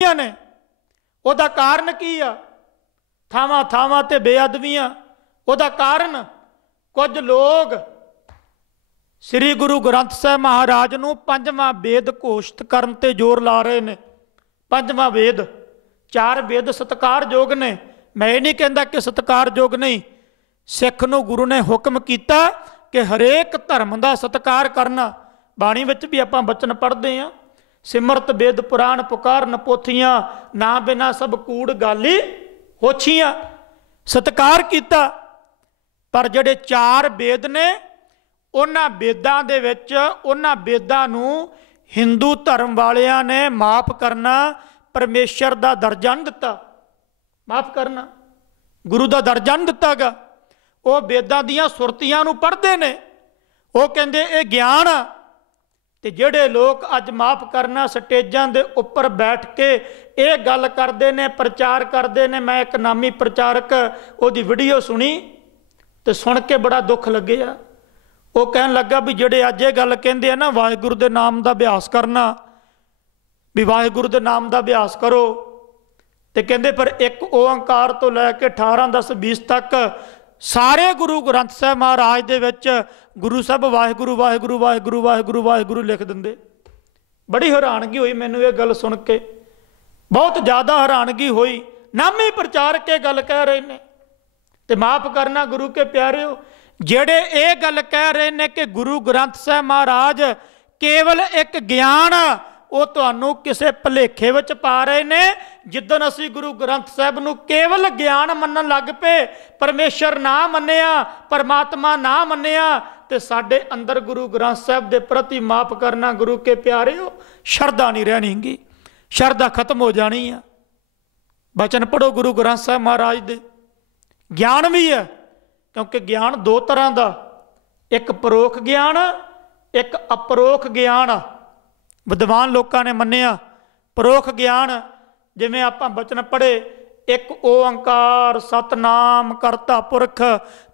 ਬੇਅਦਬੀਆਂ ਨੇ। ਉਹਦਾ ਕਾਰਨ ਕੀ ਆ? ਥਾਵਾਂ ਥਾਵਾਂ ਤੇ ਬੇਅਦਬੀਆਂ ਉਹਦਾ ਕਾਰਨ ਕੁਝ ਲੋਕ ਸ੍ਰੀ ਗੁਰੂ ਗ੍ਰੰਥ ਸਾਹਿਬ ਮਹਾਰਾਜ ਨੂੰ ਪੰਜਵਾਂ ਵੇਦ ਘੋਸ਼ਿਤ ਕਰਨ ਤੇ ਜ਼ੋਰ ਲਾ ਰਹੇ ਨੇ। ਪੰਜਵਾਂ ਵੇਦ। ਚਾਰ ਵੇਦ ਸਤਕਾਰਯੋਗ ਨੇ। ਮੈਂ ਇਹ ਨਹੀਂ ਕਹਿੰਦਾ ਕਿ ਸਤਕਾਰਯੋਗ ਨਹੀਂ। ਸਿੱਖ ਨੂੰ ਗੁਰੂ ਨੇ ਹੁਕਮ ਕੀਤਾ ਕਿ ਹਰੇਕ ਧਰਮ ਦਾ ਸਤਕਾਰ ਕਰਨਾ। ਬਾਣੀ ਵਿੱਚ ਵੀ ਆਪਾਂ ਬਚਨ ਪੜ੍ਹਦੇ ਆਂ ਸਿਮਰਤ ਬੇਦ ਪੁਰਾਣ ਪੁਕਾਰਨ ਪੋਥੀਆਂ, ਨਾ ਬਿਨਾ ਸਭ ਕੂੜ ਗਾਲੀ ਹੋਛੀਆਂ। ਸਤਕਾਰ ਕੀਤਾ। ਪਰ ਜਿਹੜੇ ਚਾਰ ਵੇਦ ਨੇ, ਉਹਨਾਂ ਵੇਦਾਂ ਦੇ ਵਿੱਚ, ਉਹਨਾਂ ਵੇਦਾਂ ਨੂੰ ਹਿੰਦੂ ਧਰਮ ਵਾਲਿਆਂ ਨੇ ਮਾਫ ਕਰਨਾ ਪਰਮੇਸ਼ਰ ਦਾ ਦਰਜਾ ਨਹੀਂ ਦਿੱਤਾ। ਮਾਫ ਕਰਨਾ। ਗੁਰੂ ਦਾ ਦਰਜਾ ਨਹੀਂ ਦਿੱਤਾਗਾ। ਉਹ ਵੇਦਾਂ ਦੀਆਂ ਸੁਰਤੀਆਂ ਨੂੰ ਪੜ੍ਹਦੇ ਨੇ। ਉਹ ਕਹਿੰਦੇ ਇਹ ਗਿਆਨ ਆ। ਤੇ ਜਿਹੜੇ ਲੋਕ ਅੱਜ ਮਾਫ ਕਰਨਾ ਸਟੇਜਾਂ ਦੇ ਉੱਪਰ ਬੈਠ ਕੇ ਇਹ ਗੱਲ ਕਰਦੇ ਨੇ, ਪ੍ਰਚਾਰ ਕਰਦੇ ਨੇ, ਮੈਂ ਇੱਕ ਨਾਮੀ ਪ੍ਰਚਾਰਕ ਉਹਦੀ ਵੀਡੀਓ ਸੁਣੀ ਤੇ ਸੁਣ ਕੇ ਬੜਾ ਦੁੱਖ ਲੱਗਿਆ। ਉਹ ਕਹਿਣ ਲੱਗਾ ਵੀ ਜਿਹੜੇ ਅੱਜ ਇਹ ਗੱਲ ਕਹਿੰਦੇ ਆ ਨਾ, ਵਾਹਿਗੁਰੂ ਦੇ ਨਾਮ ਦਾ ਅਭਿਆਸ ਕਰਨਾ, ਵੀ ਵਾਹਿਗੁਰੂ ਦੇ ਨਾਮ ਦਾ ਅਭਿਆਸ ਕਰੋ। ਤੇ ਕਹਿੰਦੇ, ਪਰ ਇੱਕ ਓੰਕਾਰ ਤੋਂ ਲੈ ਕੇ 18 10 20 ਤੱਕ ਸਾਰੇ ਗੁਰੂ ਗ੍ਰੰਥ ਸਾਹਿਬ ਮਹਾਰਾਜ ਦੇ ਵਿੱਚ ਗੁਰੂ ਸਾਹਿਬ ਵਾਹਿਗੁਰੂ ਵਾਹਿਗੁਰੂ ਵਾਹਿਗੁਰੂ ਵਾਹਿਗੁਰੂ ਵਾਹਿਗੁਰੂ ਲਿਖ ਦਿੰਦੇ। ਬੜੀ ਹੈਰਾਨਗੀ ਹੋਈ ਮੈਨੂੰ ਇਹ ਗੱਲ ਸੁਣ ਕੇ। ਬਹੁਤ ਜ਼ਿਆਦਾ ਹੈਰਾਨਗੀ ਹੋਈ। ਨਾਮੀ ਪ੍ਰਚਾਰਕ ਇਹ ਗੱਲ ਕਹਿ ਰਹੇ ਨੇ। ਤੇ ਮਾਫ ਕਰਨਾ ਗੁਰੂ ਕੇ ਪਿਆਰਿਓ, ਜਿਹੜੇ ਇਹ ਗੱਲ ਕਹਿ ਰਹੇ ਨੇ ਕਿ ਗੁਰੂ ਗ੍ਰੰਥ ਸਾਹਿਬ ਮਹਾਰਾਜ ਕੇਵਲ ਇੱਕ ਗਿਆਨ ਉਹ ਤੁਹਾਨੂੰ ਕਿਸੇ ਭਲੇਖੇ ਵਿੱਚ ਪਾ ਰਹੇ ਨੇ ਜਿੱਦਨ ਅਸੀਂ ਗੁਰੂ ਗ੍ਰੰਥ ਸਾਹਿਬ ਨੂੰ ਕੇਵਲ ਗਿਆਨ ਮੰਨਣ ਲੱਗ ਪਏ, ਪਰਮੇਸ਼ਰ ਨਾ ਮੰਨਿਆ, ਪਰਮਾਤਮਾ ਨਾ ਮੰਨਿਆ, ਤੇ ਸਾਡੇ ਅੰਦਰ ਗੁਰੂ ਗ੍ਰੰਥ ਸਾਹਿਬ ਦੇ ਪ੍ਰਤੀ ਮਾਫ ਕਰਨਾ ਗੁਰੂ ਕੇ ਪਿਆਰਿਓ, ਸ਼ਰਧਾ ਨਹੀਂ ਰਹਿਣੀਗੀ ਸ਼ਰਧਾ ਖਤਮ ਹੋ ਜਾਣੀ ਆ। ਬਚਨ ਪੜੋ ਗੁਰੂ ਗ੍ਰੰਥ ਸਾਹਿਬ ਮਹਾਰਾਜ ਦੇ। ਗਿਆਨ ਵੀ ਹੈ, ਕਿਉਂਕਿ ਗਿਆਨ ਦੋ ਤਰ੍ਹਾਂ ਦਾ। ਇੱਕ ਪਰੋਖ ਗਿਆਨ, ਇੱਕ ਅਪਰੋਖ ਗਿਆਨ। ਵਿਦਵਾਨ ਲੋਕਾਂ ਨੇ ਮੰਨਿਆ, ਪਰੋਖ ਗਿਆਨ ਜਿਵੇਂ ਆਪਾਂ ਬਚਨ ਪੜ੍ਹੇ, ਇੱਕ ਓੰਕਾਰ ਸਤਨਾਮ ਕਰਤਾ ਪੁਰਖ,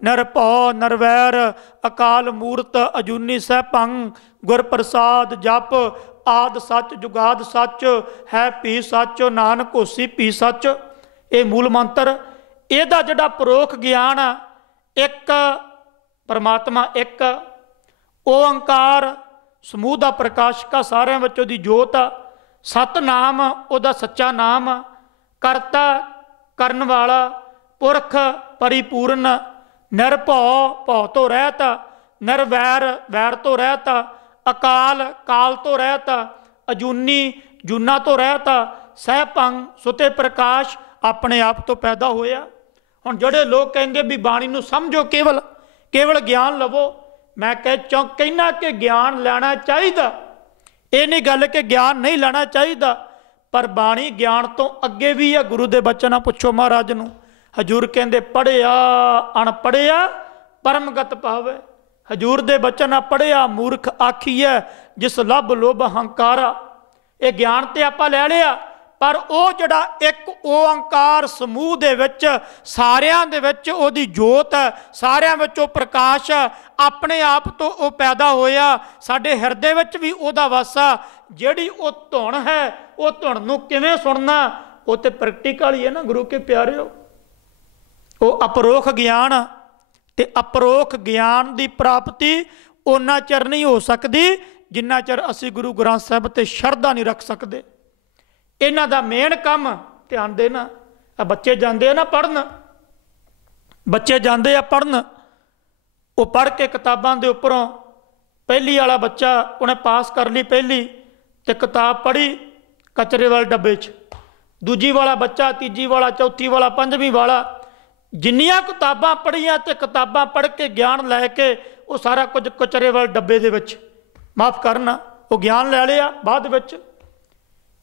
ਨਿਰਭਉ ਨਿਰਵੈਰ, ਅਕਾਲ ਮੂਰਤ ਅਜੂਨੀ ਸਹਿਭੰ ਗੁਰ ਪ੍ਰਸਾਦ ਜਪ, ਆਦ ਸੱਚ ਜੁਗਾਦ ਸੱਚ, ਹੈ ਪੀ ਸੱਚ, ਨਾਨਕ ਹੋਸੀ ਪੀ ਸੱਚ। ਇਹ ਮੂਲ ਮੰਤਰ। ਇਹਦਾ ਜਿਹੜਾ ਪਰੋਖ ਗਿਆਨ ਆ ਇੱਕ ਪਰਮਾਤਮਾ, ਇੱਕ ਓੰਕਾਰ, ਸਮੂਹ ਦਾ ਪ੍ਰਕਾਸ਼ਕਾ ਸਾਰਿਆਂ ਵਿੱਚੋਂ ਦੀ ਜੋਤ ਆ। ਸਤਨਾਮ ਉਹਦਾ ਸੱਚਾ ਨਾਮ, ਕਰਤਾ ਕਰਨ ਵਾਲਾ, ਪੁਰਖ ਪਰਿਪੂਰਨ, ਨਿਰਭਉ ਭਉ ਤੋਂ ਰਹਿਤ, ਨਿਰਵੈਰ ਵੈਰ ਤੋਂ ਰਹਿਤ, ਅਕਾਲ ਕਾਲ ਤੋਂ ਰਹਿਤ, ਅਜੂਨੀ ਜੂਨਾ ਤੋਂ ਰਹਿਤ ਸਹਿਪੰਗ ਸੁਤੇ ਪ੍ਰਕਾਸ਼ ਆਪਣੇ ਆਪ ਤੋਂ ਪੈਦਾ ਹੋਇਆ। ਹੁਣ ਜਿਹੜੇ ਲੋਕ ਕਹਿੰਦੇ ਵੀ ਬਾਣੀ ਨੂੰ ਸਮਝੋ ਕੇਵਲ ਕੇਵਲ ਗਿਆਨ ਲਵੋ, ਮੈਂ ਕਹਿ ਚੌਂ ਕਹਿਣਾ ਕਿ ਗਿਆਨ ਲੈਣਾ ਚਾਹੀਦਾ। ਇਹ ਨਹੀਂ ਗੱਲ ਕਿ ਗਿਆਨ ਨਹੀਂ ਲੈਣਾ ਚਾਹੀਦਾ, ਪਰ ਬਾਣੀ ਗਿਆਨ ਤੋਂ ਅੱਗੇ ਵੀ ਹੈ ਗੁਰੂ ਦੇ ਬਚਨਾਂ ਪੁੱਛੋ ਮਹਾਰਾਜ ਨੂੰ। ਹਜੂਰ ਕਹਿੰਦੇ ਪੜਿਆ ਅਣਪੜਿਆ ਪਰਮਗਤ ਪਾਵੇ ਹਜੂਰ ਦੇ ਬਚਨ ਆ ਪੜਿਆ ਮੂਰਖ ਆਖੀਐ, ਜਿਸ ਲੱਭ ਲੋਭ ਹੰਕਾਰਾ। ਇਹ ਗਿਆਨ ਤੇ ਆਪਾਂ ਲੈ ਲਿਆ। ਪਰ ਉਹ ਜਿਹੜਾ ਇੱਕ ਓੰਕਾਰ ਸਮੂਹ ਦੇ ਵਿੱਚ ਸਾਰਿਆਂ ਦੇ ਵਿੱਚ ਉਹਦੀ ਜੋਤ ਹੈ, ਸਾਰਿਆਂ ਵਿੱਚ ਉਹ ਪ੍ਰਕਾਸ਼ ਆਪਣੇ ਆਪ ਤੋਂ ਉਹ ਪੈਦਾ ਹੋਇਆ, ਸਾਡੇ ਹਿਰਦੇ ਵਿੱਚ ਵੀ ਉਹਦਾ ਵਾਸਾ ਜਿਹੜੀ ਉਹ ਧੁਣ ਹੈ, ਉਹ ਧੁਣ ਨੂੰ ਕਿਵੇਂ ਸੁਣਨਾ? ਉਹ ਤੇ ਪ੍ਰੈਕਟੀਕਲ ਹੀ ਹੈ ਨਾ, ਗੁਰੂ ਕੇ ਪਿਆਰਿਓ। ਉਹ ਅਪਰੋਖ ਗਿਆਨ ਤੇ ਅਪਰੋਖ ਗਿਆਨ ਦੀ ਪ੍ਰਾਪਤੀ ਉਹਨਾਂ ਚਿਰ ਨਹੀਂ ਹੋ ਸਕਦੀ, ਜਿੰਨਾ ਚਿਰ ਅਸੀਂ ਗੁਰੂ ਗ੍ਰੰਥ ਸਾਹਿਬ ਤੇ ਸ਼ਰਧਾ ਨਹੀਂ ਰੱਖ ਸਕਦੇ। ਇਹਨਾਂ ਦਾ ਮੇਨ ਕੰਮ, ਧਿਆਨ ਦੇਣਾ ਆ ਬੱਚੇ ਜਾਂਦੇ ਆ ਨਾ ਪੜਨ ਬੱਚੇ ਜਾਂਦੇ ਆ ਪੜਨ ਉਹ ਪੜ ਕੇ ਕਿਤਾਬਾਂ ਦੇ ਉੱਪਰੋਂ ਪਹਿਲੀ ਵਾਲਾ ਬੱਚਾ ਉਹਨੇ ਪਾਸ ਕਰ ਲਈ ਪਹਿਲੀ ਤੇ ਕਿਤਾਬ ਪੜ੍ਹੀ ਕਚਰੇ ਵਾਲੇ ਡੱਬੇ 'ਚ। ਦੂਜੀ ਵਾਲਾ ਬੱਚਾ, ਤੀਜੀ ਵਾਲਾ, ਚੌਥੀ ਵਾਲਾ, ਪੰਜਵੀਂ ਵਾਲਾ, ਜਿੰਨੀਆਂ ਕਿਤਾਬਾਂ ਪੜ੍ਹੀਆਂ ਤੇ ਕਿਤਾਬਾਂ ਪੜ੍ਹ ਕੇ ਗਿਆਨ ਲੈ ਕੇ ਉਹ ਸਾਰਾ ਕੁਝ ਕਚਰੇ ਵਾਲੇ ਡੱਬੇ ਦੇ ਵਿੱਚ। ਮਾਫ ਕਰਨਾ, ਉਹ ਗਿਆਨ ਲੈ ਲਿਆ ਬਾਅਦ ਵਿੱਚ।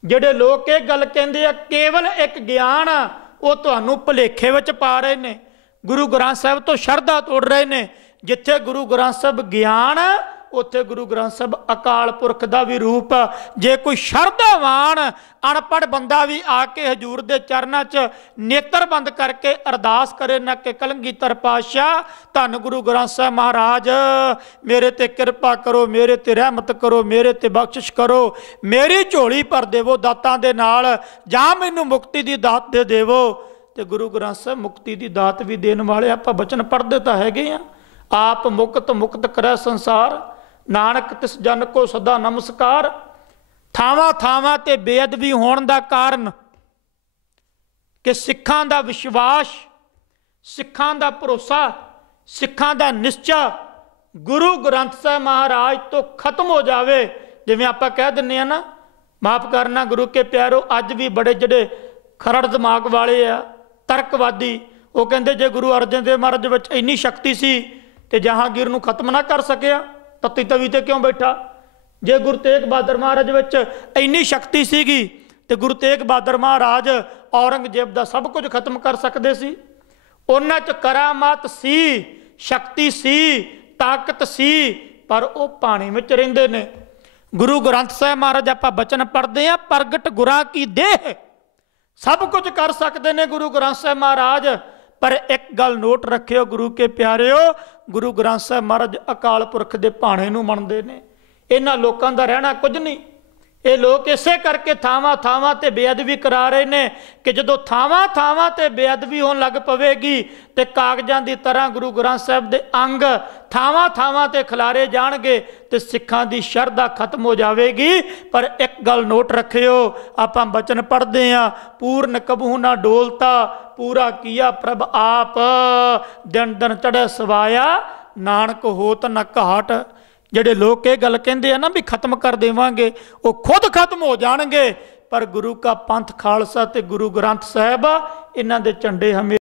ਜਿਹੜੇ ਲੋਕ ਇਹ ਗੱਲ ਕਹਿੰਦੇ ਆ, ਕੇਵਲ ਇੱਕ ਗਿਆਨ ਆ, ਉਹ ਤੁਹਾਨੂੰ ਭੁਲੇਖੇ ਵਿੱਚ ਪਾ ਰਹੇ ਨੇ। ਗੁਰੂ ਗ੍ਰੰਥ ਸਾਹਿਬ ਤੋਂ ਸ਼ਰਧਾ ਤੋੜ ਰਹੇ ਨੇ, ਜਿੱਥੇ ਗੁਰੂ ਗ੍ਰੰਥ ਸਾਹਿਬ ਗਿਆਨ ਉੱਥੇ ਗੁਰੂ ਗ੍ਰੰਥ ਸਾਹਿਬ ਅਕਾਲ ਪੁਰਖ ਦਾ ਵੀ ਰੂਪ, ਜੇ ਕੋਈ ਸ਼ਰਧਾਵਾਨ ਅਨਪੜ ਬੰਦਾ ਵੀ ਆ ਕੇ ਹਜੂਰ ਦੇ ਚਰਨਾਂ 'ਚ ਨੇਤਰ ਬੰਦ ਕਰਕੇ ਅਰਦਾਸ ਕਰੇ, ਨਾ ਕਿ ਕਲੰਗੀਧਰ ਪਾਤਸ਼ਾਹ, ਧੰਨ ਗੁਰੂ ਗ੍ਰੰਥ ਸਾਹਿਬ ਮਹਾਰਾਜ, ਮੇਰੇ ਤੇ ਕਿਰਪਾ ਕਰੋ, ਮੇਰੇ ਤੇ ਰਹਿਮਤ ਕਰੋ, ਮੇਰੇ ਤੇ ਬਖਸ਼ਿਸ਼ ਕਰੋ, ਮੇਰੀ ਝੋਲੀ ਭਰ ਦੇਵੋ ਦਾਤਾਂ ਦੇ ਨਾਲ, ਜਾਂ ਮੈਨੂੰ ਮੁਕਤੀ ਦੀ ਦਾਤ ਦੇ ਦੇਵੋ। ਤੇ ਗੁਰੂ ਗ੍ਰੰਥ ਸਾਹਿਬ ਮੁਕਤੀ ਦੀ ਦਾਤ ਵੀ ਦੇਣ ਵਾਲੇ ਆਪਾਂ ਬਚਨ ਪੜ੍ਹਦੇ ਤਾਂ ਹੈਗੇ ਆ। ਆਪ ਮੁਕਤ ਮੁਕਤ ਕਰੈ ਸੰਸਾਰ। ਨਾਨਕ ਤਿਸ ਜਨ ਕੋ ਸਦਾ ਨਮਸਕਾਰ। ਥਾਵਾਂ ਥਾਵਾਂ ਤੇ ਬੇਅਦਬੀ ਹੋਣ ਦਾ ਕਾਰਨ, ਕਿ ਸਿੱਖਾਂ ਦਾ ਵਿਸ਼ਵਾਸ, ਸਿੱਖਾਂ ਦਾ ਭਰੋਸਾ, ਸਿੱਖਾਂ ਦਾ ਨਿਸ਼ਚਾ ਗੁਰੂ ਗ੍ਰੰਥ ਸਾਹਿਬ ਮਹਾਰਾਜ ਤੋਂ ਖਤਮ ਹੋ ਜਾਵੇ। ਜਿਵੇਂ ਆਪਾਂ ਕਹਿ ਦਿੰਨੇ ਆ ਨਾ, ਮਾਫ ਕਰਨਾ ਗੁਰੂ ਕੇ ਪਿਆਰੋ, ਅੱਜ ਵੀ ਬੜੇ ਜਿਹੜੇ ਖਰੜ ਦਿਮਾਗ ਵਾਲੇ ਆ, ਤਰਕਵਾਦੀ, ਉਹ ਕਹਿੰਦੇ ਜੇ ਗੁਰੂ ਅਰਜਨ ਦੇਵ ਮਹਾਰਾਜ ਵਿੱਚ ਇੰਨੀ ਸ਼ਕਤੀ ਸੀ, ਤੇ ਜਹਾਂਗੀਰ ਨੂੰ ਖਤਮ ਨਾ ਕਰ ਸਕਿਆ। ਤਤੀ ਤਵੀ ਤੇ ਕਿਉਂ ਬੈਠਾ? ਜੇ ਗੁਰੂ ਤੇਗ ਬਹਾਦਰ ਮਹਾਰਾਜ ਵਿੱਚ ਇੰਨੀ ਸ਼ਕਤੀ ਸੀਗੀ, ਤੇ ਗੁਰੂ ਤੇਗ ਬਹਾਦਰ ਮਹਾਰਾਜ ਔਰੰਗਜ਼ੇਬ ਦਾ ਸਭ ਕੁਝ ਖਤਮ ਕਰ ਸਕਦੇ ਸੀ। ਉਹਨਾਂ 'ਚ ਕਰਾਮਾਤ ਸੀ, ਸ਼ਕਤੀ ਸੀ, ਤਾਕਤ ਸੀ, ਪਰ ਉਹ ਪਾਣੀ ਵਿੱਚ ਰਹਿੰਦੇ ਨੇ। ਗੁਰੂ ਗ੍ਰੰਥ ਸਾਹਿਬ ਮਹਾਰਾਜ ਆਪਾਂ ਬਚਨ ਪੜ੍ਹਦੇ ਆ ਪ੍ਰਗਟ ਗੁਰਾਂ ਕੀ ਦੇਹ। ਸਭ ਕੁਝ ਕਰ ਸਕਦੇ ਨੇ ਗੁਰੂ ਗ੍ਰੰਥ ਸਾਹਿਬ ਮਹਾਰਾਜ। ਪਰ ਇੱਕ ਗੱਲ ਨੋਟ ਰੱਖਿਓ ਗੁਰੂ ਕੇ ਪਿਆਰਿਓ, ਗੁਰੂ ਗ੍ਰੰਥ ਸਾਹਿਬ ਮਹਾਰਾਜ ਅਕਾਲ ਪੁਰਖ ਦੇ ਭਾਣੇ ਨੂੰ ਮੰਨਦੇ ਨੇ। ਇਹਨਾਂ ਲੋਕਾਂ ਦਾ ਰਹਿਣਾ ਕੁਝ ਨਹੀਂ। ਇਹ ਲੋਕ ਇਸੇ ਕਰਕੇ ਥਾਵਾਂ ਥਾਵਾਂ ਤੇ ਬੇਅਦਬੀ ਕਰਾ ਰਹੇ ਨੇ ਕਿ ਜਦੋਂ ਥਾਵਾਂ ਥਾਵਾਂ ਤੇ ਬੇਅਦਬੀ ਹੋਣ ਲੱਗ ਪਵੇਗੀ ਤੇ ਕਾਗਜ਼ਾਂ ਦੀ ਤਰ੍ਹਾਂ ਗੁਰੂ ਗ੍ਰੰਥ ਸਾਹਿਬ ਦੇ ਅੰਗ ਥਾਵਾਂ ਥਾਵਾਂ ਤੇ ਖਿਲਾਰੇ ਜਾਣਗੇ ਤੇ ਸਿੱਖਾਂ ਦੀ ਸ਼ਰਧਾ ਖਤਮ ਹੋ ਜਾਵੇਗੀ। ਪਰ ਇੱਕ ਗੱਲ ਨੋਟ ਰੱਖਿਓ, ਆਪਾਂ ਬਚਨ ਪੜ੍ਹਦੇ ਆ ਪੂਰਨ ਕਬਹੂ ਨਾ ਡੋਲਤਾ ਪੂਰਾ ਕੀਆ ਪ੍ਰਭ ਆਪ। ਦਿਨ ਦਿਨ ਚੜ੍ਹੇ ਸਵਾਇਆ, ਨਾਨਕ ਹੋਤ ਨ ਘਾਟ। ਜਿਹੜੇ ਲੋਕ ਇਹ ਗੱਲ ਕਹਿੰਦੇ ਆ ਨਾ ਵੀ ਖਤਮ ਕਰ ਦੇਵਾਂਗੇ, ਉਹ ਖੁਦ ਖਤਮ ਹੋ ਜਾਣਗੇ। ਪਰ ਗੁਰੂ ਕਾ ਪੰਥ ਖਾਲਸਾ ਤੇ ਗੁਰੂ ਗ੍ਰੰਥ ਸਾਹਿਬ, ਇਹਨਾਂ ਦੇ ਝੰਡੇ ਹਮੇ